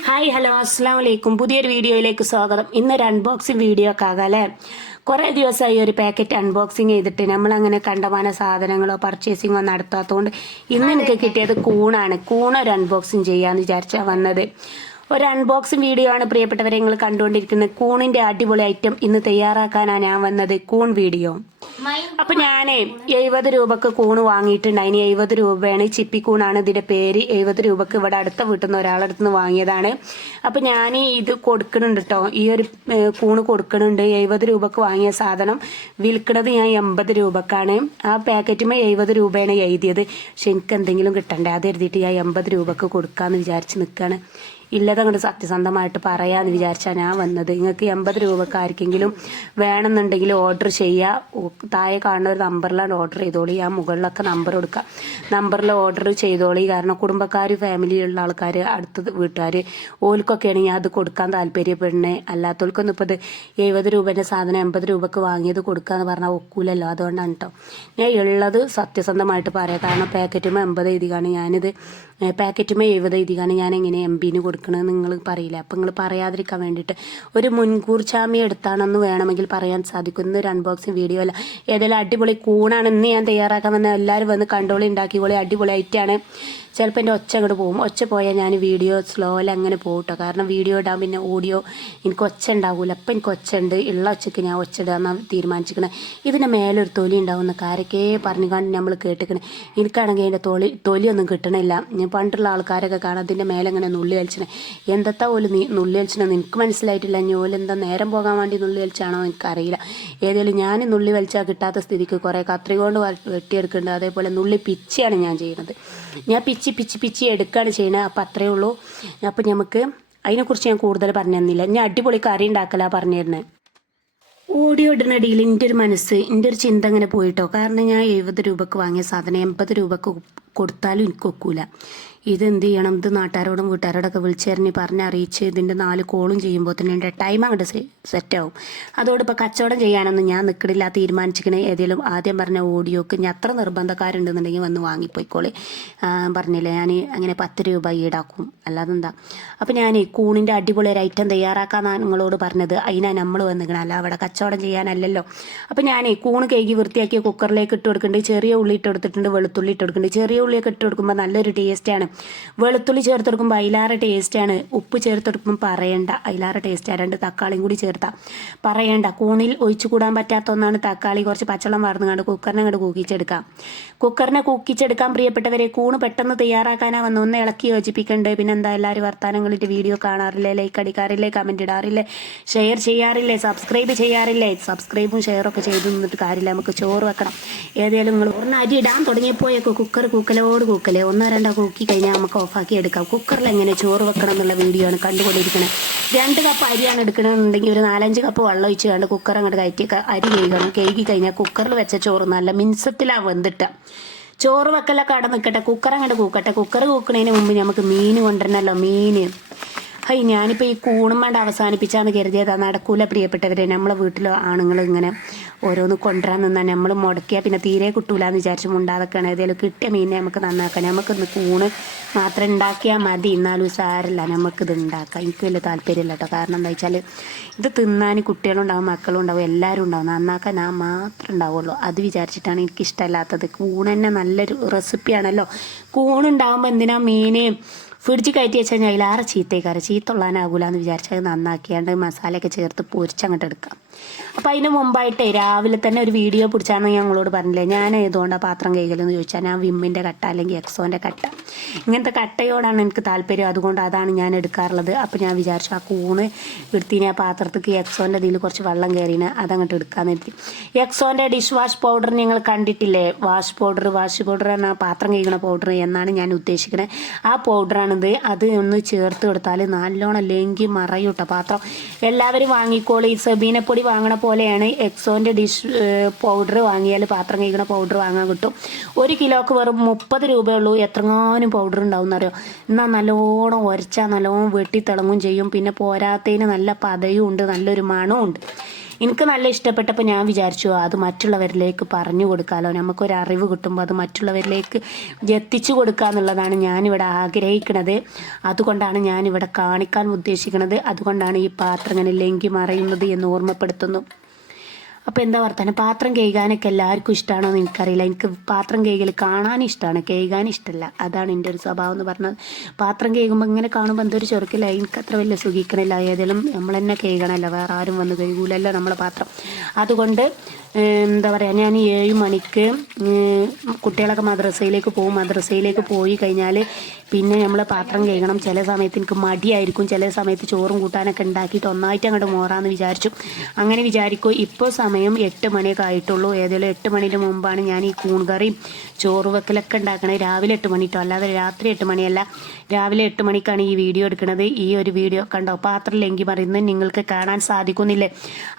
Hi hello അസ്സാം വലൈക്കും പുതിയൊരു വീഡിയോയിലേക്ക് സ്വാഗതം. ഇന്നൊരു അൺബോക്സിങ് വീഡിയോ ഒക്കെ ആകാം അല്ലേ? കുറേ ദിവസമായി ഒരു പാക്കറ്റ് അൺബോക്സിങ് ചെയ്തിട്ട് നമ്മളങ്ങനെ കണ്ടമാന സാധനങ്ങളോ പർച്ചേസിങ്ങോ നടത്താത്തതുകൊണ്ട് ഇന്ന് എനിക്ക് കിട്ടിയത് കൂണാണ്. കൂൺ ഒരു അൺബോക്സിങ് ചെയ്യാമെന്ന് വിചാരിച്ചാണ് വന്നത്. ഒരു അൺബോക്സിങ് വീഡിയോ ആണ് പ്രിയപ്പെട്ടവരെ നിങ്ങൾ കണ്ടുകൊണ്ടിരിക്കുന്നത്. കൂണിന്റെ അടിപൊളി ഐറ്റം ഇന്ന് തയ്യാറാക്കാനാണ് ഞാൻ വന്നത്. കൂൺ വീഡിയോ അപ്പൊ ഞാനേ എഴുപത് രൂപക്ക് കൂണ് വാങ്ങിയിട്ടുണ്ട്. അതിന് എഴുപത് രൂപയാണ് ചിപ്പി കൂണാണ് ഇതിന്റെ പേര്. എഴുപത് രൂപക്ക് ഇവിടെ അടുത്ത വീട്ടിൽ നിന്ന് ഒരാളടുത്ത് നിന്ന് വാങ്ങിയതാണ്. അപ്പൊ ഞാൻ ഇത് കൊടുക്കണുണ്ട് കേട്ടോ ഈ ഒരു കൂണ് കൊടുക്കണുണ്ട്. എഴുപത് രൂപക്ക് വാങ്ങിയ സാധനം. വിൽക്കുന്നത് ഞാൻ എൺപത് രൂപക്കാണ്. ആ പാക്കറ്റുമ്പോൾ എഴുപത് രൂപയാണ് എഴുതിയത്. പക്ഷെ എനിക്ക് എന്തെങ്കിലും കിട്ടണ്ടേ? അത് എഴുതിയിട്ട് ഞാൻ എൺപത് രൂപക്ക് കൊടുക്കാന്ന് വിചാരിച്ച് നിൽക്കുകയാണ് ഇല്ലത് അങ്ങോട്ട് സത്യസന്ധമായിട്ട് പറയാന്ന് വിചാരിച്ചാൽ ഞാൻ വന്നത്. നിങ്ങൾക്ക് എൺപത് രൂപക്ക് ആർക്കെങ്കിലും വേണമെന്നുണ്ടെങ്കിൽ ഓർഡർ ചെയ്യുക താഴെ കാണുന്ന ഒരു നമ്പറിലാണ് ഓർഡർ ചെയ്തോളി. ഞാൻ മുകളിലൊക്കെ നമ്പർ കൊടുക്കാം. നമ്പറിൽ ഓർഡർ ചെയ്തോളി. കാരണം കുടുംബക്കാർ ഫാമിലിയിലുള്ള ആൾക്കാർ അടുത്ത വീട്ടുകാർ ഓൽക്കൊക്കെയാണ് ഞാൻ അത് കൊടുക്കാൻ താല്പര്യപ്പെടുന്നത് അല്ലാത്തവർക്കൊന്നും ഇപ്പോൾ ഇത് എഴുപത് രൂപേന്റെ സാധനം എൺപത് രൂപക്ക് വാങ്ങിയത് കൊടുക്കാന്ന് പറഞ്ഞാൽ ഒക്കൂലല്ലോ. അതുകൊണ്ടാണ് കേട്ടോ ഞാൻ ഉള്ളത് സത്യസന്ധമായിട്ട് പറയാം. കാരണം പാക്കറ്റുമ്പോൾ എൺപത് എഴുതിയാണ് ഞാനിത് പാക്കറ്റുമ്പോൾ എഴുപത് എഴുതിയാണ് ഞാൻ എങ്ങനെ എം ബിന് കൊടുക്കണമെന്ന് നിങ്ങൾ പറയില്ല? അപ്പം നിങ്ങൾ പറയാതിരിക്കാൻ വേണ്ടിയിട്ട് ഒരു മുൻകൂർ ചാമി എടുത്താണെന്ന് വേണമെങ്കിൽ പറയാൻ സാധിക്കും. ഒരു അൺബോക്സിങ് വീഡിയോ അല്ല. ഏതായാലും അടിപൊളി കൂണാണ് ഇന്ന് ഞാൻ തയ്യാറാക്കാൻ വന്ന എല്ലാവരും വന്ന് കണ്ടോളി അടിപൊളി ആയിട്ടാണ് ചിലപ്പോൾ എന്റെ ഒച്ച അങ്ങോട്ട് പോകും. ഒച്ച പോയാൽ ഞാൻ വീഡിയോ സ്ലോയിൽ അങ്ങനെ പോകും കേട്ടോ. കാരണം വീഡിയോ ഇടാൻ പിന്നെ ഓഡിയോ എനിക്ക് ഒച്ച ഉണ്ടാവില്ല അപ്പം എനിക്ക് ഒച്ച ഉണ്ട്. ഉള്ള ഒച്ചയ്ക്ക് ഞാൻ ഒച്ച ഇടാമെന്നാണ് തീരുമാനിച്ചിരിക്കണേ. ഇതിന്റെ മേലൊരു തൊലി ഉണ്ടാവുന്ന കാരൊക്കെ പറഞ്ഞു കണ്ട് നമ്മൾ കേട്ടിക്കണേ. എനിക്കാണെങ്കിൽ അതിന്റെ തൊലി തൊലിയൊന്നും കിട്ടണില്ല. ഞാൻ പണ്ടുള്ള ആൾക്കാരൊക്കെ കാണാം. അതിന്റെ മേലെ ഇങ്ങനെ നുള്ളി കളിച്ചണേ എന്തത്താ ഓൽ നീ നുള്ളി വലിച്ചണെന്ന് എനിക്ക് മനസ്സിലായിട്ടില്ല. ഞാൻ നേരം പോകാൻ വേണ്ടി നുള്ളി വലിച്ചാണോ എനിക്കറിയില്ല. ഏതായാലും ഞാൻ നുള്ളി വലിച്ചാൽ കിട്ടാത്ത സ്ഥിതിക്ക് കുറേ കത്രികൊണ്ട് വെട്ടിയെടുക്കുന്നുണ്ട്. അതേപോലെ നുള്ളി പിച്ചിയാണ് ഞാൻ ചെയ്യുന്നത്. ഞാൻ പിച്ചി പിച്ചി എടുക്കുകയാണ് ചെയ്യണത് അപ്പം അത്രയേ ഉള്ളൂ. അപ്പം നമുക്ക് അതിനെക്കുറിച്ച് ഞാൻ കൂടുതൽ പറഞ്ഞു തന്നില്ല ഞാൻ അടിപൊളി കറി ഉണ്ടാക്കലാ പറഞ്ഞു തരുന്നത് ഓഡിയോ ഇടുന്നടിയിൽ എന്റെ ഒരു മനസ്സ് എന്റെ ഒരു ചിന്ത അങ്ങനെ പോയിട്ടോ. കാരണം ഞാൻ എഴുപത് രൂപക്ക് വാങ്ങിയ സാധനം എൺപത് രൂപക്ക് കൊടുത്താലും എനിക്ക് ഒക്കൂല. ഇത് എന്ത് ചെയ്യണം? ഇത് നാട്ടുകാരോടും വീട്ടുകാരോടൊക്കെ വിളിച്ചെറിഞ്ഞ് പറഞ്ഞ് അറിയിച്ച് ഇതിന്റെ നാല് കോളും ചെയ്യുമ്പോൾ തന്നെ എന്റെ ടൈം അങ്ങോട്ട് സെറ്റാവും. അതോട് ഇപ്പോൾ കച്ചവടം ചെയ്യാനൊന്നും ഞാൻ നിൽക്കണില്ല തീരുമാനിച്ചിരിക്കണേ. ഏതെങ്കിലും ആദ്യം പറഞ്ഞ ഓഡിയോക്ക് ഞാൻ അത്ര നിർബന്ധക്കാരുണ്ടെന്നുണ്ടെങ്കിൽ വന്ന് വാങ്ങിപ്പോയിക്കോളെ. പറഞ്ഞില്ലേ ഞാൻ അങ്ങനെ പത്ത് രൂപ ഈടാക്കും. അല്ലാതെ എന്താ? അപ്പം ഞാൻ കൂണിന്റെ അടിപൊളി ഒരു ഐറ്റം തയ്യാറാക്കാന്നാണ് നിങ്ങളോട് പറഞ്ഞത്. അതിനാ നമ്മൾ വന്നിരിക്കണം അല്ല അവിടെ കച്ചവടം ചെയ്യാനല്ലല്ലോ. അപ്പം ഞാൻ കൂണ് കഴുകി വൃത്തിയാക്കിയ കുക്കറിലേക്ക് ഇട്ട് കൊടുക്കുന്നുണ്ട് ചെറിയ ഉള്ളി ഇട്ട് കൊടുത്തിട്ടുണ്ട് വെളുത്തുള്ളി ഇട്ട് കൊടുക്കുന്നുണ്ട് ചെറിയ ഉള്ളിയൊക്കെ ഇട്ട് കൊടുക്കുമ്പോൾ നല്ലൊരു ടേസ്റ്റാണ് വെളുത്തുള്ളി ചേർത്ത് കൊടുക്കുമ്പോൾ അതിലാറെ ടേസ്റ്റാണ് ഉപ്പ് ചേർത്ത് കൊടുക്കുമ്പോൾ പറയണ്ട. അയിലാറ ടേസ്റ്റാണ് രണ്ട് തക്കാളിയും കൂടി ചേർത്താൽ പറയണ്ട. കൂണിൽ ഒഴിച്ചു കൂടാൻ പറ്റാത്ത ഒന്നാണ് തക്കാളി. കുറച്ച് പച്ചവെള്ളം വാർന്നു കണ്ട് കുക്കറിനെ അങ്ങോട്ട് കൂക്കിച്ചെടുക്കാം. കുക്കറിനെ കൂക്കിച്ചെടുക്കാൻ പ്രിയപ്പെട്ടവരെ കൂണ് പെട്ടെന്ന് തയ്യാറാക്കാനാ വന്ന് ഒന്ന് ഇളക്കി യോജിപ്പിക്കണ്ട്. പിന്നെ എന്താ എല്ലാവരും വർത്താനങ്ങളിട്ട് വീഡിയോ കാണാറില്ലേ? ലൈക്ക് അടിക്കാറില്ലേ? കമന്റ് ഇടാറില്ലേ? ഷെയർ ചെയ്യാറില്ലേ? സബ്സ്ക്രൈബ് ചെയ്യാറില്ലേ? സബ്സ്ക്രൈബും ഷെയറൊക്കെ ചെയ്തു നിന്നിട്ട് കാര്യമില്ല. നമുക്ക് ചോറ് വെക്കണം. ഏതായാലും നിങ്ങൾ ഒന്ന് അരി ഇടാൻ തുടങ്ങിയപ്പോഴൊക്കെ കുക്കർ കൂക്കലോട് കൂക്കലേ. ഒന്നോ രണ്ടോ കൂക്കി കഴിഞ്ഞാൽ നമുക്ക് ഓഫാക്കി എടുക്കാം. കുക്കറിൽ എങ്ങനെ ചോറ് വെക്കണം എന്നുള്ള വീഡിയോ ആണ് കണ്ടുകൊണ്ടിരിക്കുന്നത് രണ്ട് കപ്പ് അരിയാണ് എടുക്കണമെന്നുണ്ടെങ്കിൽ ഒരു നാലഞ്ച് കപ്പ് വെള്ളം ഒഴിച്ച് കണ്ട് കുക്കർ അങ്ങോട്ട് കയറ്റി അരി കഴുകണം. കഴുകി കഴിഞ്ഞാൽ കുക്കറിൽ വെച്ച ചോറ് നല്ല മിൻസത്തിലാണ് വെന്തിട്ട ചോറ് വെക്കലൊക്കെ അവിടെ നിൽക്കട്ടെ കുക്കർ അങ്ങോട്ട് കൂക്കട്ടെ. കുക്കർ കൂക്കണതിന് മുമ്പ് നമുക്ക് മീൻ കൊണ്ടുവരണല്ലോ. മീൻ ഹൈ ഞാനിപ്പോൾ ഈ കൂണും വേണ്ട അവസാനിപ്പിച്ചാന്ന് കരുതിയതാ. നടക്കൂല പ്രിയപ്പെട്ടവരെ. നമ്മളെ വീട്ടിലോ ആണുങ്ങൾ ഇങ്ങനെ ഓരോന്ന് കൊണ്ടുവരാൻ നിന്നാൽ നമ്മൾ മുടക്കിയാൽ പിന്നെ തീരെ കിട്ടൂല എന്ന് വിചാരിച്ച് മുണ്ടാതൊക്കെയാണ് ഏതായാലും കിട്ടിയ മീനെ നമുക്ക് നന്നാക്കാം. നമുക്കിന്ന് കൂണ് മാത്രം ഉണ്ടാക്കിയാൽ മതി. എന്നാലും സാരല്ല. നമുക്കിത് ഉണ്ടാക്കാം. എനിക്ക് വലിയ താല്പര്യമില്ല കേട്ടോ കാരണം എന്താ വെച്ചാൽ ഇത് തിന്നാൻ കുട്ടികളുണ്ടാവും മക്കളും ഉണ്ടാവും എല്ലാവരും ഉണ്ടാവും. നന്നാക്കാൻ ഞാൻ മാത്രം ഉണ്ടാവുള്ളൂ. അത് വിചാരിച്ചിട്ടാണ് എനിക്ക് ഇഷ്ടമല്ലാത്തത് കൂണ് തന്നെ നല്ലൊരു റെസിപ്പിയാണല്ലോ. കൂണുണ്ടാകുമ്പോൾ എന്തിനാ മീന് ഫ്രിഡ്ജ് കയറ്റി വെച്ച് കഴിഞ്ഞാൽ അതിലാറെ ചീത്തയ്ക്കാറ് ചീത്ത ഉള്ളാനാകൂല എന്ന് അത് നന്നാക്കിയാണ്ട് മസാലയൊക്കെ ചേർത്ത് പൊരിച്ചങ്ങോട്ട് എടുക്കാം. അപ്പം അതിന് മുമ്പായിട്ട് രാവിലെ തന്നെ ഒരു വീഡിയോ പിടിച്ചാന്ന് ഞങ്ങളോട് പറഞ്ഞില്ലേ? ഞാൻ ഏതുകൊണ്ടാണ് പാത്രം കൈകലെന്ന് ചോദിച്ചാൽ ഞാൻ വിമ്മിന്റെ കട്ട അല്ലെങ്കിൽ എക്സോന്റെ കട്ട. ഇങ്ങനത്തെ കട്ടയോടാണ് എനിക്ക് താല്പര്യം. അതുകൊണ്ട് അതാണ് ഞാൻ എടുക്കാറുള്ളത്. അപ്പം ഞാൻ വിചാരിച്ചു ആ കൂണ് എടുത്തിന് ആ പാത്രത്തേക്ക് എക്സോന്റെ ഇതിൽ കുറച്ച് വെള്ളം കയറിന് അതങ്ങോട്ട് എടുക്കാമെന്ന് കരുതി. എക്സോന്റെ ഡിഷ് വാഷ് പൗഡർ നിങ്ങൾ കണ്ടിട്ടില്ലേ? വാഷ് പൗഡർ വാഷ് പൗഡർ എന്ന പാത്രം കഴുകണ പൗഡർ എന്നാണ് ഞാൻ ഉദ്ദേശിക്കുന്നത് ആ പൗഡറാണിത് അത് ഒന്ന് ചേർത്ത് കൊടുത്താൽ നല്ലോണം ലെങ്കി മറയൂട്ടോ പാത്രം. എല്ലാവരും വാങ്ങിക്കോളൂ. ഈ സെബീനെ പൊടി വാങ്ങണ പോലെയാണ് എക്സോന്റെ ഡിഷ് പൗഡർ വാങ്ങിയാൽ പാത്രം കഴിക്കണ പൗഡർ വാങ്ങാൻ കിട്ടും. ഒരു കിലോക്ക് വെറും മുപ്പത് രൂപയുള്ളൂ. എത്രങ്ങാനും പൗഡർ ഉണ്ടാവും എന്നറിയോ എന്നാൽ നല്ലോണം ഉരച്ചാൽ നല്ലോണം വെട്ടിത്തിളങ്ങും ചെയ്യും. പിന്നെ പോരാത്തതിന് നല്ല പതയും ഉണ്ട് നല്ലൊരു മണവും ഉണ്ട്. എനിക്ക് നല്ല ഇഷ്ടപ്പെട്ടപ്പോൾ ഞാൻ വിചാരിച്ചു അത് മറ്റുള്ളവരിലേക്ക് പറഞ്ഞു കൊടുക്കാമല്ലോ നമുക്കൊരു അറിവ് കിട്ടുമ്പോൾ അത് മറ്റുള്ളവരിലേക്ക് എത്തിച്ചു കൊടുക്കുക എന്നുള്ളതാണ് ഞാനിവിടെ ആഗ്രഹിക്കുന്നത് അതുകൊണ്ടാണ് ഞാനിവിടെ കാണിക്കാൻ ഉദ്ദേശിക്കുന്നത് അതുകൊണ്ടാണ് ഈ പാത്രം ഇങ്ങനെ ലെങ്കി മറയുന്നത് എന്ന് ഓർമ്മപ്പെടുത്തുന്നു. അപ്പോൾ എന്താ വർത്താനം? പാത്രം കഴുകാനൊക്കെ എല്ലാവർക്കും ഇഷ്ടമാണോ എന്ന് എനിക്കറിയില്ല. എനിക്ക് പാത്രം കഴുകൽ കാണാൻ ഇഷ്ടമാണ് കഴുകാൻ ഇഷ്ടമല്ല അതാണ് എന്റെ ഒരു സ്വഭാവം എന്ന് പറഞ്ഞാൽ പാത്രം കഴുകുമ്പോൾ ഇങ്ങനെ കാണുമ്പോൾ എന്തൊരു ചെറുക്കില്ല? എനിക്ക് അത്ര വലിയ സുഖിക്കണില്ല. ഏതെങ്കിലും നമ്മൾ തന്നെ കഴുകണമല്ലോ. വേറെ ആരും വന്ന് കഴുകൂലല്ലോ നമ്മളെ പാത്രം. അതുകൊണ്ട് എന്താ പറയുക ഞാൻ ഏഴ് മണിക്ക് കുട്ടികളൊക്കെ മദ്രസയിലേക്ക് പോകും. മദ്രസയിലേക്ക് പോയി കഴിഞ്ഞാൽ പിന്നെ നമ്മൾ പാത്രം കഴുകണം. ചില സമയത്ത് എനിക്ക് മടിയായിരിക്കും. ചില സമയത്ത് ചോറും കൂട്ടാനൊക്കെ ഉണ്ടാക്കിയിട്ട് ഒന്നായിട്ട് അങ്ങോട്ട് മോറാന്ന് വിചാരിച്ചു. അങ്ങനെ വിചാരിക്കും ഇപ്പോൾ സമയം എട്ട് മണിയൊക്കെ ആയിട്ടുള്ളൂ. ഏതെങ്കിലും എട്ട് മണിന്റെ മുമ്പാണ് ഞാൻ ഈ കൂൺകറിയും ചോറ് വെക്കലൊക്കെ ഉണ്ടാക്കണത് രാവിലെ എട്ട് മണിട്ടോ അല്ലാതെ രാത്രി എട്ട് മണിയല്ല. രാവിലെ എട്ട് മണിക്കാണ് ഈ വീഡിയോ എടുക്കുന്നത് ഈ ഒരു വീഡിയോ കണ്ടോ? പാത്രം ലെങ്കി മറിയുന്നത് നിങ്ങൾക്ക് കാണാൻ സാധിക്കുന്നില്ലേ?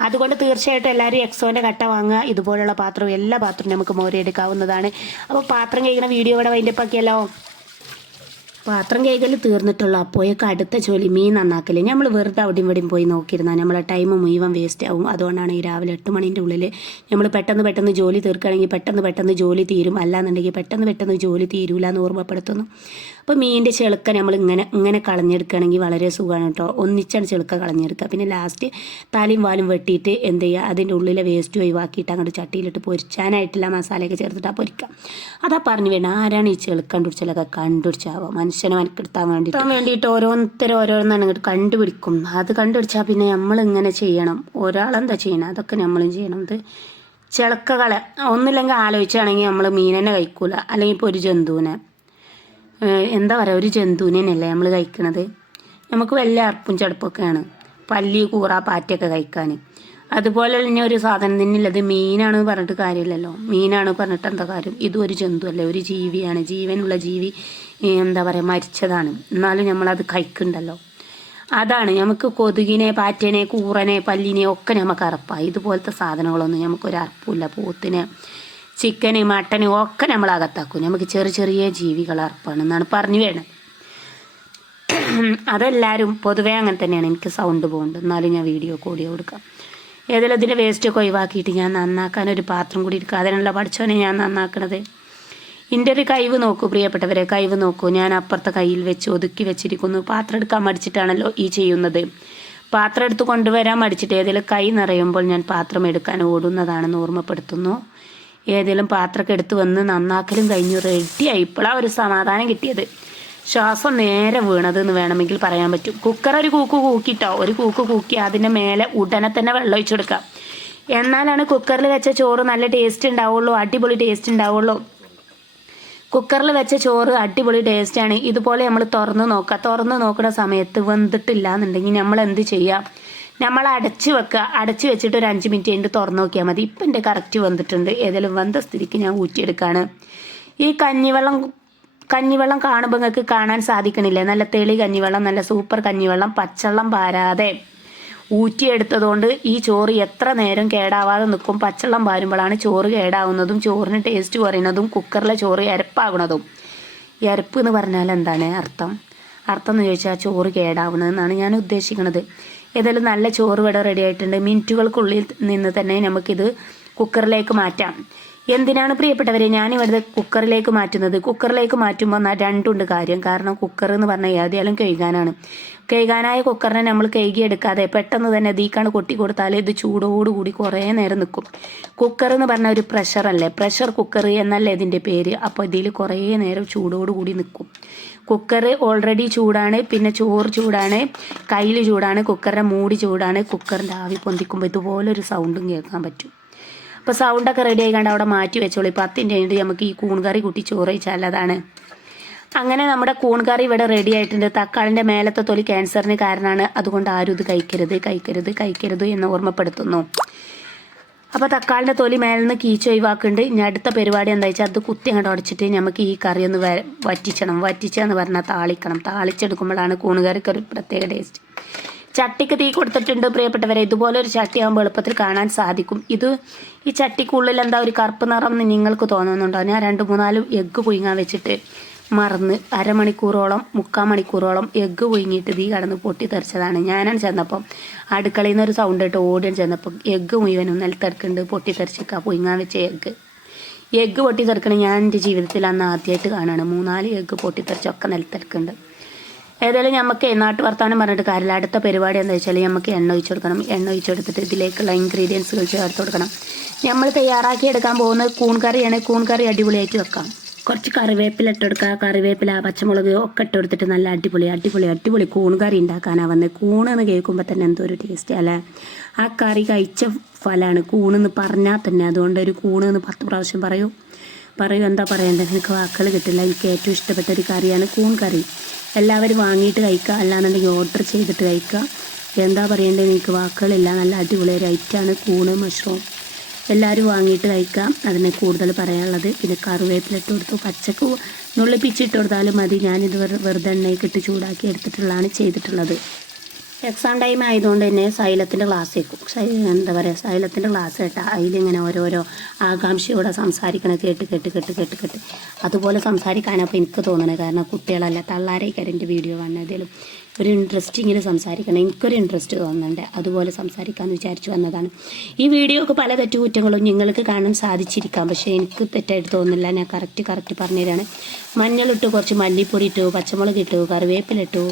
അതുകൊണ്ട് തീർച്ചയായിട്ടും എല്ലാവരും എക്സോന്റെ കട്ട വാങ്ങുക ഇതുപോലുള്ള പാത്രവും എല്ലാ പാത്രവും നമുക്ക് മോരെടുക്കാവുന്നതാണ് അപ്പോൾ പാത്രം കഴിക്കുന്ന വീഡിയോ ഇവിടെ വൈൻഡപ്പാക്കിയല്ലോ പാത്രം കൈകൾ തീർന്നിട്ടുള്ള. അപ്പോയൊക്കെ അടുത്ത ജോലി മീൻ നന്നാക്കൽ. നമ്മൾ വെറുതെ അവിടെയും ഇവിടെയും പോയി നോക്കിയിരുന്നാൽ നമ്മളെ ടൈം മുഴുവൻ വേസ്റ്റ് ആവും. അതുകൊണ്ടാണ് ഈ രാവിലെ എട്ട് മണീന്റെ ഉള്ളിൽ നമ്മൾ പെട്ടെന്ന് പെട്ടെന്ന് ജോലി തീർക്കുകയാണെങ്കിൽ പെട്ടെന്ന് പെട്ടെന്ന് ജോലി തീരും. അല്ലാന്നുണ്ടെങ്കിൽ പെട്ടെന്ന് പെട്ടെന്ന് ജോലി തീരൂല എന്ന് ഓർമ്മപ്പെടുത്തുന്നു. അപ്പോൾ മീനിന്റെ ചെളുക്ക നമ്മൾ ഇങ്ങനെ ഇങ്ങനെ കളഞ്ഞെടുക്കുകയാണെങ്കിൽ വളരെ സുഖമാണ് കേട്ടോ. ഒന്നിച്ചാണ് ചെളുക്ക കളഞ്ഞെടുക്കുക. പിന്നെ ലാസ്റ്റ് തലയും വാലും വെട്ടിയിട്ട് എന്ത് ചെയ്യുക? അതിന്റെ ഉള്ളിലെ വേസ്റ്റ് ഒഴിവാക്കിയിട്ട് അങ്ങോട്ട് ചട്ടിയിലിട്ട് പൊരിച്ചാനായിട്ടില്ല മസാലയൊക്കെ ചേർത്തിട്ട് പൊരിക്കുക. അതാ പറഞ്ഞു വേണം ആരാണ് ഈ ചെളുക്ക കണ്ടുപിടിച്ചാലൊക്കെ കണ്ടുപിടിച്ചാവോ? മനുഷ്യനെ മനക്കെടുത്താൻ വേണ്ടിയിട്ട്. വേണ്ടിയിട്ട് ഓരോരുത്തരും ഓരോന്നാണ് ഇങ്ങോട്ട് കണ്ടുപിടിക്കും. അത് കണ്ടുപിടിച്ചാൽ പിന്നെ നമ്മൾ ഇങ്ങനെ ചെയ്യണം. ഒരാളെന്താ ചെയ്യണം? അതൊക്കെ നമ്മളും ചെയ്യണം. ഇത് ചിളക്കകളെ. ഒന്നില്ലെങ്കിൽ ആലോചിച്ചാണെങ്കിൽ നമ്മൾ മീനെന്നെ കഴിക്കൂല. അല്ലെങ്കിൽ ഇപ്പോൾ ഒരു ജന്തുവിനെ. എന്താ പറയുക ഒരു ജന്തുവിനെയല്ലേ നമ്മൾ കഴിക്കണത്? നമുക്ക് വലിയ അർപ്പും ചടപ്പൊക്കെയാണ്. പല്ലി കൂറ പാറ്റയൊക്കെ കഴിക്കാൻ അതുപോലെ തന്നെ ഒരു സാധനം തന്നെയുള്ളത് മീനാണ് പറഞ്ഞിട്ട് കാര്യമില്ലല്ലോ. മീനാണ് പറഞ്ഞിട്ട് എന്താ കാര്യം? ഇതും ഒരു ജന്തു അല്ലേ ഒരു ജീവിയാണ്. ജീവനുള്ള ജീവി എന്താ പറയുക മരിച്ചതാണ്. എന്നാലും നമ്മളത് കഴിക്കുന്നുണ്ടല്ലോ അതാണ് നമുക്ക് കൊതുകിനെ പാറ്റേനെ കൂറനെ പല്ലിനെ ഒക്കെ നമുക്ക് അറപ്പാണ് ഇതുപോലത്തെ സാധനങ്ങളൊന്നും നമുക്കൊരു അറപ്പില്ല പോത്തിന് ചിക്കന് മട്ടന് ഒക്കെ നമ്മൾ അകത്താക്കും. നമുക്ക് ചെറിയ ചെറിയ ജീവികൾ അർപ്പണം എന്നാണ് പറഞ്ഞു വേണം അതെല്ലാവരും പൊതുവേ അങ്ങനെ തന്നെയാണ്. എനിക്ക് സൗണ്ട് പോകുന്നുണ്ട് എന്നാലും ഞാൻ വീഡിയോ കൂടി കൊടുക്കാം. ഏതെങ്കിലും ഇതിന്റെ വേസ്റ്റൊക്കെ ഒഴിവാക്കിയിട്ട് ഞാൻ നന്നാക്കാൻ ഒരു പാത്രം കൂടി എടുക്കുക അതിനുള്ള പഠിച്ചോനെ ഞാൻ നന്നാക്കണത്. എന്റെ ഒരു കഴിവ് നോക്കൂ പ്രിയപ്പെട്ടവരെ. കഴിവ് നോക്കൂ. ഞാൻ അപ്പുറത്തെ കയ്യിൽ വെച്ച് ഒതുക്കി വെച്ചിരിക്കുന്നു. പാത്രം എടുക്കാൻ മടിച്ചിട്ടാണല്ലോ ഈ ചെയ്യുന്നത്. പാത്രം എടുത്ത് കൊണ്ടുവരാൻ മടിച്ചിട്ട് ഏതെങ്കിലും കൈ നിറയുമ്പോൾ ഞാൻ പാത്രം എടുക്കാൻ ഓടുന്നതാണെന്ന് ഓർമ്മപ്പെടുത്തുന്നു. ഏതെങ്കിലും പാത്രമൊക്കെ എടുത്ത് വന്ന് നന്നാക്കലും കഴിഞ്ഞു റെഡിയായി ഇപ്പോഴാണ് ഒരു സമാധാനം കിട്ടിയത്. ശ്വാസം നേരെ വീണത് എന്ന് വേണമെങ്കിൽ പറയാൻ പറ്റും. കുക്കർ ഒരു കൂക്ക് കൂക്കിട്ടോ ഒരു കൂക്ക് കൂക്കി അതിന്റെ മേലെ ഉടനെ തന്നെ വെള്ളം ഒഴിച്ചെടുക്കാം എന്നാലാണ് കുക്കറിൽ വെച്ച ചോറ് നല്ല ടേസ്റ്റ് ഉണ്ടാവുള്ളൂ അടിപൊളി ടേസ്റ്റ് ഉണ്ടാവുള്ളൂ. കുക്കറിൽ വെച്ച ചോറ് അടിപൊളി ടേസ്റ്റാണ് ഇതുപോലെ നമ്മൾ തുറന്ന് നോക്കുക തുറന്ന് നോക്കുന്ന സമയത്ത് വെന്തിട്ടില്ല എന്നുണ്ടെങ്കിൽ നമ്മൾ എന്ത് ചെയ്യുക നമ്മൾ അടച്ചു വെക്കുക അടച്ചു വെച്ചിട്ട് ഒരു അഞ്ച് മിനിറ്റ് കഴിഞ്ഞിട്ട് തുറന്ന് നോക്കിയാൽ മതി. ഇപ്പം എന്റെ കറക്റ്റ് വന്നിട്ടുണ്ട്. ഏതെങ്കിലും വന്ന സ്ഥിതിക്ക് ഞാൻ ഊറ്റിയെടുക്കുകയാണ് ഈ കഞ്ഞിവെള്ളം കഞ്ഞിവെള്ളം കാണുമ്പോൾ നിങ്ങൾക്ക് കാണാൻ സാധിക്കണില്ല? നല്ല തെളി കഞ്ഞിവെള്ളം നല്ല സൂപ്പർ കഞ്ഞിവെള്ളം പച്ചവെള്ളം പാരാതെ ഊറ്റിയെടുത്തതുകൊണ്ട് ഈ ചോറ് എത്ര നേരം കേടാവാതെ നിൽക്കും. പച്ചവെള്ളം പാരുമ്പോഴാണ് ചോറ് കേടാവുന്നതും ചോറിന് ടേസ്റ്റ് കുറയുന്നതും കുക്കറിലെ ചോറ് അരപ്പാകുന്നതും. ഇരപ്പ് എന്ന് പറഞ്ഞാൽ എന്താണ് അർത്ഥം? അർത്ഥം എന്ന് ചോദിച്ചാൽ ചോറ് കേടാവുന്നതെന്നാണ് ഞാൻ ഉദ്ദേശിക്കുന്നത്. ഏതായാലും നല്ല ചോറ് വട റെഡി ആയിട്ടുണ്ട്. മിനിറ്റുകൾക്കുള്ളിൽ നിന്ന് തന്നെ നമുക്കിത് കുക്കറിലേക്ക് മാറ്റാം. എന്തിനാണ് പ്രിയപ്പെട്ടവരെ ഞാനിവിടെ കുക്കറിലേക്ക് മാറ്റുന്നത്? കുക്കറിലേക്ക് മാറ്റുമ്പോൾ രണ്ടുണ്ട് കാര്യം. കാരണം കുക്കർ എന്ന് പറഞ്ഞാൽ ഏതായാലും കഴുകാനാണ്. കഴുകാനായ കുക്കറിനെ നമ്മൾ കഴുകിയെടുക്കാതെ പെട്ടെന്ന് തന്നെ ദീക്കാണ് കൊട്ടി കൊടുത്താൽ ഇത് ചൂടോടുകൂടി കുറേ നേരം നിൽക്കും കുക്കർ എന്ന് പറഞ്ഞ ഒരു പ്രഷറല്ലേ പ്രഷർ കുക്കർ എന്നല്ലേ ഇതിന്റെ പേര്. അപ്പോൾ ഇതിൽ കുറേ നേരം ചൂടോടുകൂടി നിൽക്കും കുക്കർ ഓൾറെഡി ചൂടാണ് പിന്നെ ചോറ് ചൂടാണ് കയ്യിൽ ചൂടാണ് കുക്കറിന്റെ മൂടി ചൂടാണ് കുക്കറിന്റെ ആവി പൊന്തിക്കുമ്പോൾ ഇതുപോലൊരു സൗണ്ടും കേൾക്കാൻ പറ്റും. അപ്പോൾ സൗണ്ടൊക്കെ റെഡി ആയിക്കാണ്ട് അവിടെ മാറ്റി വെച്ചോളൂ. ഇപ്പോൾ പത്തിന്റെ കഴിഞ്ഞിട്ട് നമുക്ക് ഈ കൂൺകറി കൂട്ടി ചോറ് കഴിച്ചാൽ അങ്ങനെ നമ്മുടെ കൂൺകറി ഇവിടെ റെഡി ആയിട്ടുണ്ട്. തക്കാളിന്റെ മേലത്തെ തൊലി ക്യാൻസറിന് കാരണമാണ്. അതുകൊണ്ട് ആരും ഇത് കഴിക്കരുത് കഴിക്കരുത് കഴിക്കരുത് എന്ന് ഓർമ്മപ്പെടുത്തുന്നു. അപ്പോൾ തക്കാളിന്റെ തൊലി മേലിൽ നിന്ന് കീച്ച് ഒഴിവാക്കുന്നുണ്ട് ഇനി അടുത്ത പരിപാടി എന്താ വെച്ചാൽ അത് കുത്തി അങ്ങോട്ട് ഉടച്ചിട്ട് നമുക്ക് ഈ കറി ഒന്ന് വറ്റിച്ചണം. വറ്റിച്ചെന്ന് പറഞ്ഞാൽ താളിക്കണം. താളിച്ചെടുക്കുമ്പോഴാണ് കൂണുകറിക്ക് ഒരു പ്രത്യേക ടേസ്റ്റ് ചട്ടിക്ക് തീ കൊടുത്തിട്ടുണ്ട് പ്രിയപ്പെട്ടവരെ. ഇതുപോലെ ഒരു ചട്ടി ആകുമ്പോൾ എളുപ്പത്തിൽ കാണാൻ സാധിക്കും. ഇത് ഈ ചട്ടിക്കുള്ളിൽ എന്താ ഒരു കറുപ്പ് നിറം എന്ന് നിങ്ങൾക്ക് തോന്നുന്നുണ്ടോ? ഞാൻ രണ്ട് മൂന്നാലും എഗ്ഗ് പുഴുങ്ങാൻ വെച്ചിട്ട് മറന്ന് അരമണിക്കൂറോളം മുക്കാൽ മണിക്കൂറോളം എഗ്ഗ് പൊയിങ്ങിയിട്ട് തീ കടന്ന് പൊട്ടി തെറിച്ചതാണ്. ഞാനാണ് ചെന്നപ്പം അടുക്കളയിൽ നിന്ന് ഒരു സൗണ്ട് ഇട്ട് ഓടിയാണ് ചെന്നപ്പം എഗ്ഗ് മുഴുവനും നിലത്തെടുക്കുന്നുണ്ട് പൊട്ടിത്തെറിച്ചിക്കുക പൊയിങ്ങാൻ വെച്ച എഗ്ഗ് എഗ്ഗ് പൊട്ടിത്തെറിക്കണ ഞാൻ എന്റെ ജീവിതത്തിൽ അന്ന് ആദ്യമായിട്ട് കാണുകയാണ് മൂന്നാൽ എഗ്ഗ് പൊട്ടിത്തെറിച്ചൊക്കെ നിലത്തെടുക്കുന്നുണ്ട് ഏതായാലും നമുക്ക് നാട്ടു വർത്താനം പറഞ്ഞിട്ട് കാര്യമില്ല. അടുത്ത പരിപാടി എന്താ വെച്ചാൽ നമുക്ക് എണ്ണ ഒഴിച്ചു കൊടുക്കണം. എണ്ണ ഒഴിച്ചു കൊടുത്തിട്ട് ഇതിലേക്കുള്ള ഇൻഗ്രീഡിയൻസുകൾ ചേർത്ത് കൊടുക്കണം. നമ്മൾ തയ്യാറാക്കി എടുക്കാൻ പോകുന്നത് കൂൺ കറിയാണ് കൂൺ കറി അടിപൊളിയായിട്ട് വെക്കാം. കുറച്ച് കറിവേപ്പില ഇട്ടെടുക്കുക കറിവേപ്പില പച്ചമുളക് ഒക്കെ ഇട്ട് കൊടുത്തിട്ട് നല്ല അടിപൊളി അടിപൊളി അടിപൊളി കൂൺ കറി ഉണ്ടാക്കാനാണ് വന്നത് കൂണെന്ന് കേൾക്കുമ്പോൾ തന്നെ എന്തോ ഒരു ടേസ്റ്റ് അല്ലേ? ആ കറി കഴിച്ച ഫലമാണ് കൂണെന്ന് പറഞ്ഞാൽ തന്നെ. അതുകൊണ്ട് ഒരു കൂണെന്ന് പത്ത് പ്രാവശ്യം പറയൂ. പറയൂ എന്താ പറയേണ്ടത്? എനിക്ക് വാക്കുകൾ കിട്ടില്ല. എനിക്ക് ഏറ്റവും ഇഷ്ടപ്പെട്ട ഒരു കറിയാണ് കൂൺ കറി. എല്ലാവരും വാങ്ങിയിട്ട് കഴിക്കുക. അല്ലാന്നുണ്ടെങ്കിൽ ഓർഡർ ചെയ്തിട്ട് കഴിക്കുക. എന്താ പറയേണ്ടത്? എനിക്ക് വാക്കുകളില്ല നല്ല അടിപൊളി ഒരു ഐറ്റാണ് കൂണ് മഷ്റൂം എല്ലാവരും വാങ്ങിയിട്ട് കഴിക്കാം. അതിനെ കൂടുതൽ പറയാനുള്ളത് പിന്നെ കറിവേപ്പില ഇട്ട് കൊടുത്തു. പച്ചക്ക് നുള്ളിപ്പിച്ചിട്ട് കൊടുത്താലും മതി. ഞാനിത് വെറു- വെറുതെ എണ്ണയൊക്കെ ഇട്ട് ചൂടാക്കി എടുത്തിട്ടുള്ളതാണ് ചെയ്തിട്ടുള്ളത്. എക്സാം ടൈം ആയതുകൊണ്ട് തന്നെ സൈലത്തിന്റെ ക്ലാസ് സൈ എന്താ പറയുക സൈലത്തിന്റെ ക്ലാസ് കേട്ടാ അതിലിങ്ങനെ ഓരോരോ ആകാംക്ഷയോടെ സംസാരിക്കണ കേട്ട് കേട്ട് കേട്ട് കേട്ട് കേട്ട്. അതുപോലെ സംസാരിക്കാനപ്പോൾ എനിക്ക് തോന്നണത്. കാരണം കുട്ടികളല്ല തള്ളാരേക്കാരും എന്റെ വീഡിയോ കാണുന്നതിലും ഒരു ഇൻട്രസ്റ്റ് ഇങ്ങനെ സംസാരിക്കണം. എനിക്കൊരു ഇൻട്രസ്റ്റ് തോന്നുന്നുണ്ട്. അതുപോലെ സംസാരിക്കാമെന്ന് വിചാരിച്ചു വന്നതാണ്. ഈ വീഡിയോ ഒക്കെ പല തെറ്റുകുറ്റങ്ങളും നിങ്ങൾക്ക് കാണാൻ സാധിച്ചിരിക്കാം. പക്ഷേ എനിക്ക് തെറ്റായിട്ട് തോന്നുന്നില്ല. ഞാൻ കറക്റ്റ് കറക്റ്റ് പറഞ്ഞുതരാണ്. മഞ്ഞളിട്ട് കുറച്ച് മല്ലിപ്പൊടി ഇട്ടു പച്ചമുളക് ഇട്ടു കറിവേപ്പില ഇട്ടു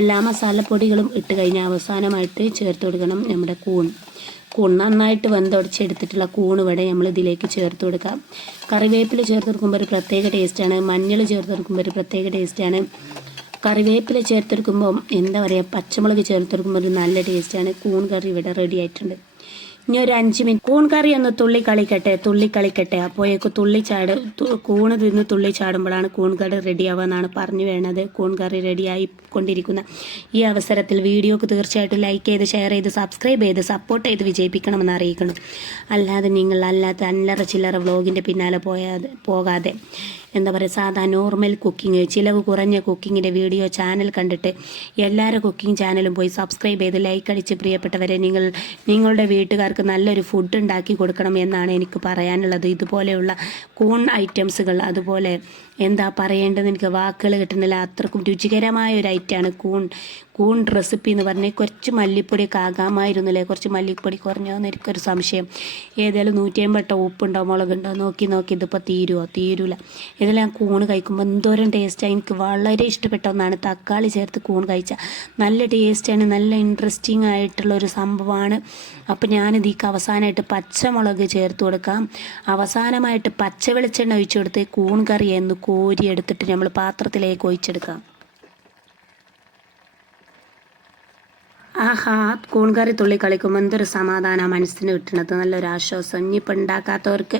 എല്ലാ മസാലപ്പൊടികളും ഇട്ട് കഴിഞ്ഞാൽ അവസാനമായിട്ട് ചേർത്ത് കൊടുക്കണം നമ്മുടെ കൂൺ. കൂൺ നന്നായിട്ട് വെന്തൊടിച്ചെടുത്തിട്ടുള്ള കൂൺ ഇവിടെ നമ്മൾ ഇതിലേക്ക് ചേർത്ത് കൊടുക്കാം. കറിവേപ്പില ചേർത്ത് കൊടുക്കുമ്പോൾ ഒരു പ്രത്യേക ടേസ്റ്റാണ് മഞ്ഞൾ ചേർത്ത് കൊടുക്കുമ്പോൾ ഒരു പ്രത്യേക ടേസ്റ്റാണ് കറിവേപ്പില ചേർത്തെടുക്കുമ്പോൾ എന്താ പറയുക പച്ചമുളക് ചേർത്തെടുക്കുമ്പോൾ ഒരു നല്ല ടേസ്റ്റാണ്. കൂൺ കറി ഇവിടെ റെഡി ആയിട്ടുണ്ട്. ഇനി ഒരു അഞ്ച് മിനിറ്റ്. കൂൺ കറി ഒന്ന് തുള്ളി കളിക്കട്ടെ തുള്ളി കളിക്കട്ടെ. അപ്പോഴേക്ക് തുള്ളി ചാട് കൂണ് തിന്ന് തുള്ളി ചാടുമ്പോഴാണ് കൂൺ കറി റെഡി എന്നാണ് പറഞ്ഞു വേണത്. കൂൺ കറി റെഡിയായി കൊണ്ടിരിക്കുന്ന ഈ അവസരത്തിൽ വീഡിയോക്ക് തീർച്ചയായിട്ടും ലൈക്ക് ചെയ്ത് ഷെയർ ചെയ്ത് സബ്സ്ക്രൈബ് ചെയ്ത് സപ്പോർട്ട് ചെയ്ത് വിജയിപ്പിക്കണമെന്ന് അറിയിക്കണം അല്ലാതെ നിങ്ങൾ അല്ലാത്ത അല്ലറ ചില്ലറ വ്ളോഗിന്റെ പിന്നാലെ പോയാതെ പോകാതെ. എന്താ പറയുക സാധാ നോർമൽ കുക്കിംഗ് ചിലവ് കുറഞ്ഞ കുക്കിങ്ങിന്റെ വീഡിയോ ചാനൽ കണ്ടിട്ട് എല്ലാവരും കുക്കിംഗ് ചാനലും പോയി സബ്സ്ക്രൈബ് ചെയ്ത് ലൈക്ക് അടിച്ച് പ്രിയപ്പെട്ടവരെ നിങ്ങൾ നിങ്ങളുടെ വീട്ടുകാർക്ക് നല്ലൊരു ഫുഡ് ഉണ്ടാക്കി കൊടുക്കണം എന്നാണ് എനിക്ക് പറയാനുള്ളത്. ഇതുപോലെയുള്ള കൂൺ ഐറ്റംസുകൾ അതുപോലെ എന്താ പറയേണ്ടത് എനിക്ക് വാക്കുകൾ കിട്ടുന്നില്ല. അത്രക്കും രുചികരമായ ഒരു ഐറ്റമാണ് കൂൺ. കൂൺ റെസിപ്പി എന്ന് പറഞ്ഞാൽ കുറച്ച് മല്ലിപ്പൊടിയൊക്കെ ആകാമായിരുന്നില്ലേ? കുറച്ച് മല്ലിപ്പൊടി കുറഞ്ഞോ എന്ന് എനിക്കൊരു സംശയം. ഏതായാലും നൂറ്റി അമ്പട്ടോ ഉപ്പുണ്ടോ മുളകുണ്ടോ? നോക്കി നോക്കി. ഇതിപ്പോൾ തീരുമോ തീരൂല. ഇതെല്ലാം കൂണ് കഴിക്കുമ്പോൾ എന്തോരം ടേസ്റ്റാണ് എനിക്ക് വളരെ ഇഷ്ടപ്പെട്ട ഒന്നാണ് തക്കാളി ചേർത്ത് കൂൺ കഴിച്ച. നല്ല ടേസ്റ്റാണ് നല്ല ഇൻട്രസ്റ്റിംഗ് ആയിട്ടുള്ള ഒരു സംഭവമാണ്. അപ്പോൾ ഈ അവസാനമായിട്ട് പച്ചമുളക് ചേർത്ത് കൊടുക്കാം. അവസാനമായിട്ട് പച്ച വെളിച്ചെണ്ണ ഒഴിച്ചു കൊടുത്ത് കൂൺ കറി എന്ന് കോരി എടുത്തിട്ട് നമ്മൾ പാത്രത്തിലേക്ക് ഒഴിച്ചെടുക്കാം ആഹാ കൂൺകറി തുള്ളി കളിക്കുമ്പോൾ എന്തൊരു സമാധാനം മനസ്സിന് കിട്ടണത്. നല്ലൊരു ആശ്വാസം. ഇനിയിപ്പോൾ ഉണ്ടാക്കാത്തവർക്ക്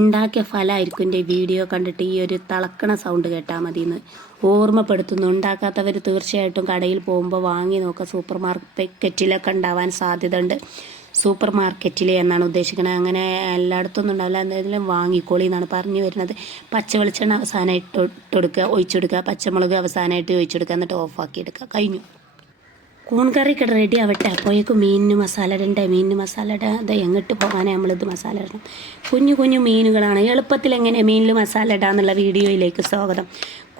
ഉണ്ടാക്കിയ ഫലമായിരിക്കും എന്റെ വീഡിയോ കണ്ടിട്ട് ഈ ഒരു തിളക്കണ സൗണ്ട് കേട്ടാൽ മതി എന്ന് ഓർമ്മപ്പെടുത്തുന്നു. ഉണ്ടാക്കാത്തവർ തീർച്ചയായിട്ടും കടയിൽ പോകുമ്പോൾ വാങ്ങി നോക്കുക. സൂപ്പർ മാർക്കറ്റിലൊക്കെ ഉണ്ടാവാൻ സാധ്യതയുണ്ട്. സൂപ്പർ മാർക്കറ്റിൽ എന്നാണ് ഉദ്ദേശിക്കുന്നത് അങ്ങനെ എല്ലായിടത്തൊന്നും ഉണ്ടാവില്ല. എന്തെങ്കിലും വാങ്ങിക്കോളി എന്നാണ് പറഞ്ഞു വരുന്നത്. പച്ച വെളിച്ചെണ്ണ അവസാനമായിട്ട് ഇട്ട് ഒഴിച്ചെടുക്കുക. പച്ചമുളക് അവസാനമായിട്ട് ഒഴിച്ചെടുക്കുക എന്നിട്ട് ഓഫാക്കി എടുക്കുക. കഴിഞ്ഞു. കൂൺ കറിയൊക്കെ റെഡി ആവട്ടെ. അപ്പോഴേക്കും മീനിന് മസാല ഇടണ്ടേ? മീനിന് മസാല ഇടാതെ എങ്ങോട്ട് പോകാനേ നമ്മളിത് മസാല ഇടണം. കുഞ്ഞു കുഞ്ഞു മീനുകളാണ്. എളുപ്പത്തിൽ എങ്ങനെ മീനിൽ മസാല ഇടാന്നുള്ള വീഡിയോയിലേക്ക് സ്വാഗതം.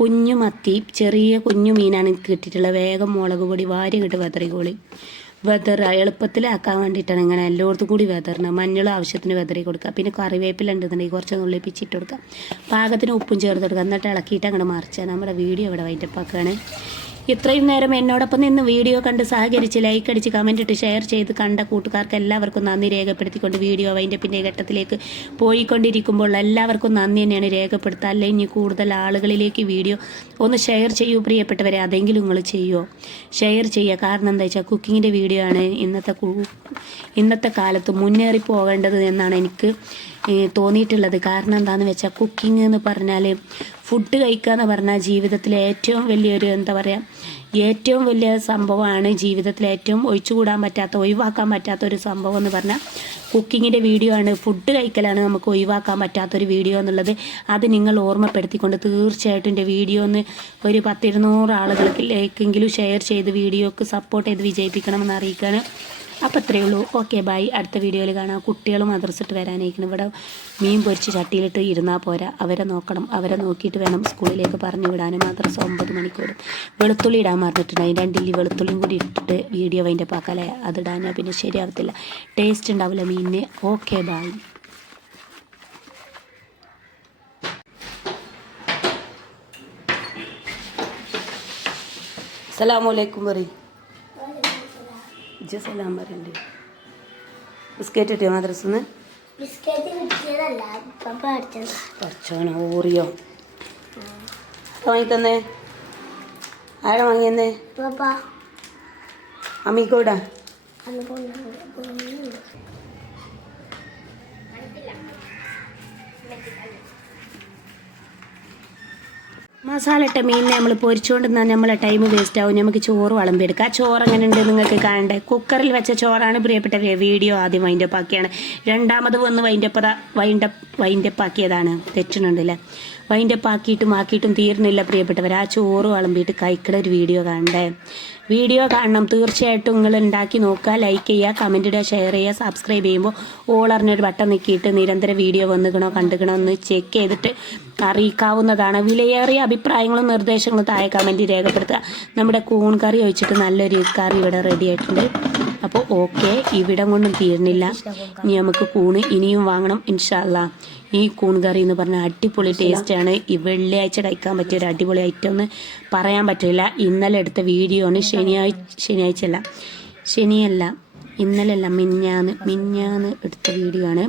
കുഞ്ഞു മത്തി ചെറിയ കുഞ്ഞു മീനാണ് കിട്ടിയിട്ടുള്ളത്. വേഗം മുളക് പൊടി വാരി കിട്ട് വെതറിക്കോളി. വെതർ എളുപ്പത്തിലാക്കാൻ വേണ്ടിയിട്ടാണ് ഇങ്ങനെ എല്ലായിടത്തും കൂടി വെതറിന് മഞ്ഞൾ ആവശ്യത്തിന് വെതറി കൊടുക്കുക. പിന്നെ കറിവേപ്പില ഉണ്ടെന്നുണ്ടെങ്കിൽ കുറച്ച് നുള്ളിപ്പിച്ചിട്ട് കൊടുക്കുക. പാകത്തിന് ഉപ്പും ചേർത്ത് കൊടുക്കുക. എന്നിട്ട് ഇളക്കിയിട്ട് അങ്ങോട്ട് മറിച്ചാൽ നമ്മുടെ വീഡിയോ ഇവിടെ വൈൻഡപ്പാക്കുകയാണ് ഇത്രയും നേരം എന്നോടൊപ്പം നിന്ന് വീഡിയോ കണ്ട് സഹകരിച്ച് ലൈക്ക് അടിച്ച് കമന്റ് ഇട്ട് ഷെയർ ചെയ്ത് കണ്ട കൂട്ടുകാർക്ക് എല്ലാവർക്കും നന്ദി രേഖപ്പെടുത്തിക്കൊണ്ട് വീഡിയോ അതിന്റെ പിന്നെ ഘട്ടത്തിലേക്ക് പോയിക്കൊണ്ടിരിക്കുമ്പോൾ എല്ലാവർക്കും നന്ദി തന്നെയാണ് രേഖപ്പെടുത്തുക. അല്ലെ ഇനി കൂടുതൽ ആളുകളിലേക്ക് വീഡിയോ ഒന്ന് ഷെയർ ചെയ്യൂ. പ്രിയപ്പെട്ടവരെ അതെങ്കിലും നിങ്ങൾ ചെയ്യുമോ ഷെയർ ചെയ്യുക. കാരണം എന്താ വെച്ചാൽ കുക്കിങ്ങിന്റെ വീഡിയോ ആണ് ഇന്നത്തെ ഇന്നത്തെ കാലത്ത് മുന്നേറി പോകേണ്ടത് എന്നാണ് എനിക്ക് തോന്നിയിട്ടുള്ളത്. കാരണം എന്താണെന്ന് വെച്ചാൽ കുക്കിംഗ് എന്ന് പറഞ്ഞാൽ ഫുഡ് കഴിക്കുക എന്ന് പറഞ്ഞാൽ ജീവിതത്തിലെ ഏറ്റവും വലിയൊരു എന്താ പറയുക ഏറ്റവും വലിയ സംഭവമാണ് ജീവിതത്തിൽ ഏറ്റവും ഒഴിച്ചുകൂടാൻ പറ്റാത്ത ഒഴിവാക്കാൻ പറ്റാത്ത ഒരു സംഭവം എന്ന് പറഞ്ഞാൽ കുക്കിങ്ങിന്റെ വീഡിയോ ആണ്. ഫുഡ് കഴിക്കലാണ് നമുക്ക് ഒഴിവാക്കാൻ പറ്റാത്തൊരു വീഡിയോ എന്നുള്ളത്. അത് നിങ്ങൾ ഓർമ്മപ്പെടുത്തിക്കൊണ്ട് തീർച്ചയായിട്ടും എന്റെ വീഡിയോ ഒന്ന് ഒരു പത്തിരുന്നൂറ് ആളുകളിലേക്കെങ്കിലും ഷെയർ ചെയ്ത് വീഡിയോക്ക് സപ്പോർട്ട് ചെയ്ത് വിജയിപ്പിക്കണമെന്ന് അറിയിക്കുകയാണ് അപ്പോൾ അത്രയേ ഉള്ളൂ. ഓക്കെ ബൈ അടുത്ത വീഡിയോയിൽ കാണാം. കുട്ടികൾ മദ്രസിട്ട് വരാനായിരിക്കണം. ഇവിടെ മീൻ പൊരിച്ച് ചട്ടിയിലിട്ട് ഇരുന്നാൽ പോരാ. അവരെ നോക്കണം. അവരെ നോക്കിയിട്ട് വേണം സ്കൂളിലേക്ക് പറഞ്ഞു വിടാനും. മദ്രസ ഒമ്പത് മണിക്കൂർ വെളുത്തുള്ളി ഇടാൻ മറന്നിട്ടുണ്ട്. അതിന്റെ രണ്ടില്ലി വെളുത്തുള്ളിയും കൂടി ഇട്ടിട്ട് വീഡിയോ അതിന്റെ പാക്കാലേ അത് ഇടാനാ. പിന്നെ ശരിയാവത്തില്ല. ടേസ്റ്റ് ഉണ്ടാവില്ല മീനിന്. ഓക്കെ ബൈ അസ്സലാമലൈക്കും പറയും. ഇജ്ജ് സലാം പറയണ്ടേ? ബിസ്ക്കറ്റ് കിട്ടിയോ മദ്രസിന്ന് പഠിച്ചോനെ ഓറിയോ വാങ്ങി തന്നേ ആരാ വാങ്ങിയെന്നേ? അമ്മിക്കോടാ മസാല ഇട്ട മീനിനെ നമ്മൾ പൊരിച്ചുകൊണ്ട് നമ്മൾ നമ്മളെ ടൈം വേസ്റ്റ് ആവും. നമുക്ക് ചോറ് വിളമ്പിയെടുക്കാം. ആ ചോറ് എങ്ങനെ ഉണ്ട് നിങ്ങൾക്ക് കാണണ്ടേ? കുക്കറിൽ വെച്ച ചോറാണ് പ്രിയപ്പെട്ട വീഡിയോ ആദ്യം വൈൻഡപ്പ് ആക്കിയാണ്. രണ്ടാമത് വന്ന് wind up wind up wind up ആക്കിയതാണ്. തെറ്റുന്നുണ്ടല്ലേ? വൈൻഡപ്പ് ആക്കിയിട്ടും ആക്കിയിട്ടും തീർന്നില്ല പ്രിയപ്പെട്ടവർ ആ ചോറ് വിളമ്പിയിട്ട് കഴിക്കണ ഒരു വീഡിയോ കാണണ്ടേ? വീഡിയോ കാണണം. തീർച്ചയായിട്ടും നിങ്ങൾ ഉണ്ടാക്കി നോക്കുക ലൈക്ക് ചെയ്യുക കമന്റ് ഇടുക ഷെയർ ചെയ്യുക സബ്സ്ക്രൈബ് ചെയ്യുമ്പോൾ അറിഞ്ഞൊരു ബട്ടൺ നിൽക്കിയിട്ട് നിരന്തര വീഡിയോ വന്നുകണോ കണ്ടുകണോ എന്ന് ചെക്ക് ചെയ്തിട്ട് അറിയിക്കാവുന്നതാണ്. വിലയേറിയ അഭിപ്രായങ്ങളും നിർദ്ദേശങ്ങളും താഴെ കമന്റ് രേഖപ്പെടുത്തുക. നമ്മുടെ കൂൺ കറി ഒഴിച്ചിട്ട് നല്ലൊരു കറി ഇവിടെ റെഡി ആയിട്ടുണ്ട്. അപ്പോൾ ഓക്കെ ഇവിടം കൊണ്ടും തീർന്നില്ല. ഇനി നമുക്ക് കൂണ് ഇനിയും വാങ്ങണം ഇൻഷാല്ല ഈ കൂൺ കറി എന്ന് പറഞ്ഞാൽ അടിപൊളി ടേസ്റ്റാണ് ഈ വെള്ളിയാഴ്ച കഴിക്കാൻ പറ്റിയ ഒരു അടിപൊളി ഐറ്റം എന്ന് പറയാൻ പറ്റില്ല. ഇന്നലെ എടുത്ത വീഡിയോ ആണ്. ശനിയാഴ്ച ശനിയാഴ്ച അല്ല. ശനിയല്ല ഇന്നലെ അല്ല മിഞ്ഞാന്ന് മിഞ്ഞാന്ന് എടുത്ത വീഡിയോ ആണ്.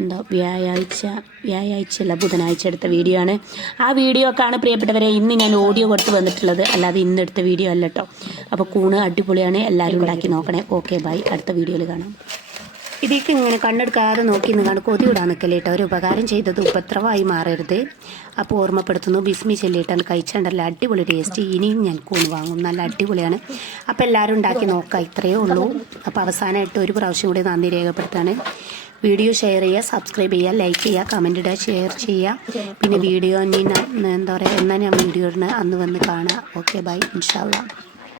എന്താ വ്യാഴാഴ്ച വ്യാഴാഴ്ച അല്ല ബുധനാഴ്ച എടുത്ത വീഡിയോ ആണ്. ആ വീഡിയോ ഒക്കെയാണ് പ്രിയപ്പെട്ടവരെ ഇന്ന് ഞാൻ ഓഡിയോ കൊടുത്ത് വന്നിട്ടുള്ളത്. അല്ലാതെ ഇന്ന് എടുത്ത വീഡിയോ അല്ല കേട്ടോ അപ്പോൾ കൂണ് അടിപൊളിയാണ്. എല്ലാവരും ഉണ്ടാക്കി നോക്കണേ. ഓക്കെ ബൈ അടുത്ത വീഡിയോയിൽ കാണാം. ഇതൊക്കെ ഇങ്ങനെ കണ്ണെടുക്കാതെ നോക്കി നിന്നാണ് കൊതി വിടാൻ നിൽക്കല്ലേ കേട്ടോ. ഒരു ഉപകാരം ചെയ്തത് ഉപദ്രവമായി മാറരുത്. അപ്പോൾ ഓർമ്മപ്പെടുത്തുന്നു ബിസ്മി ചെല്ലിയിട്ടാണ് കഴിച്ചിട്ടുണ്ടല്ലോ അടിപൊളി ടേസ്റ്റ് ഇനിയും ഞാൻ കൂണ് വാങ്ങും. നല്ല അടിപൊളിയാണ്. അപ്പോൾ എല്ലാവരും ഉണ്ടാക്കി നോക്കാം. ഇത്രയേ ഉള്ളൂ. അപ്പോൾ അവസാനമായിട്ട് ഒരു പ്രാവശ്യം കൂടി നന്ദി രേഖപ്പെടുത്താണ്. വീഡിയോ ഷെയർ ചെയ്യുക സബ്സ്ക്രൈബ് ചെയ്യുക ലൈക്ക് ചെയ്യുക കമന്റ് ഇടുക ഷെയർ ചെയ്യുക. പിന്നെ വീഡിയോ എന്താ പറയുക എന്നാൽ ഞാൻ വീഡിയോ ഇടുന്നത്? അന്ന് വന്ന് കാണുക. ഓക്കെ ബൈ ഇൻഷാല്ല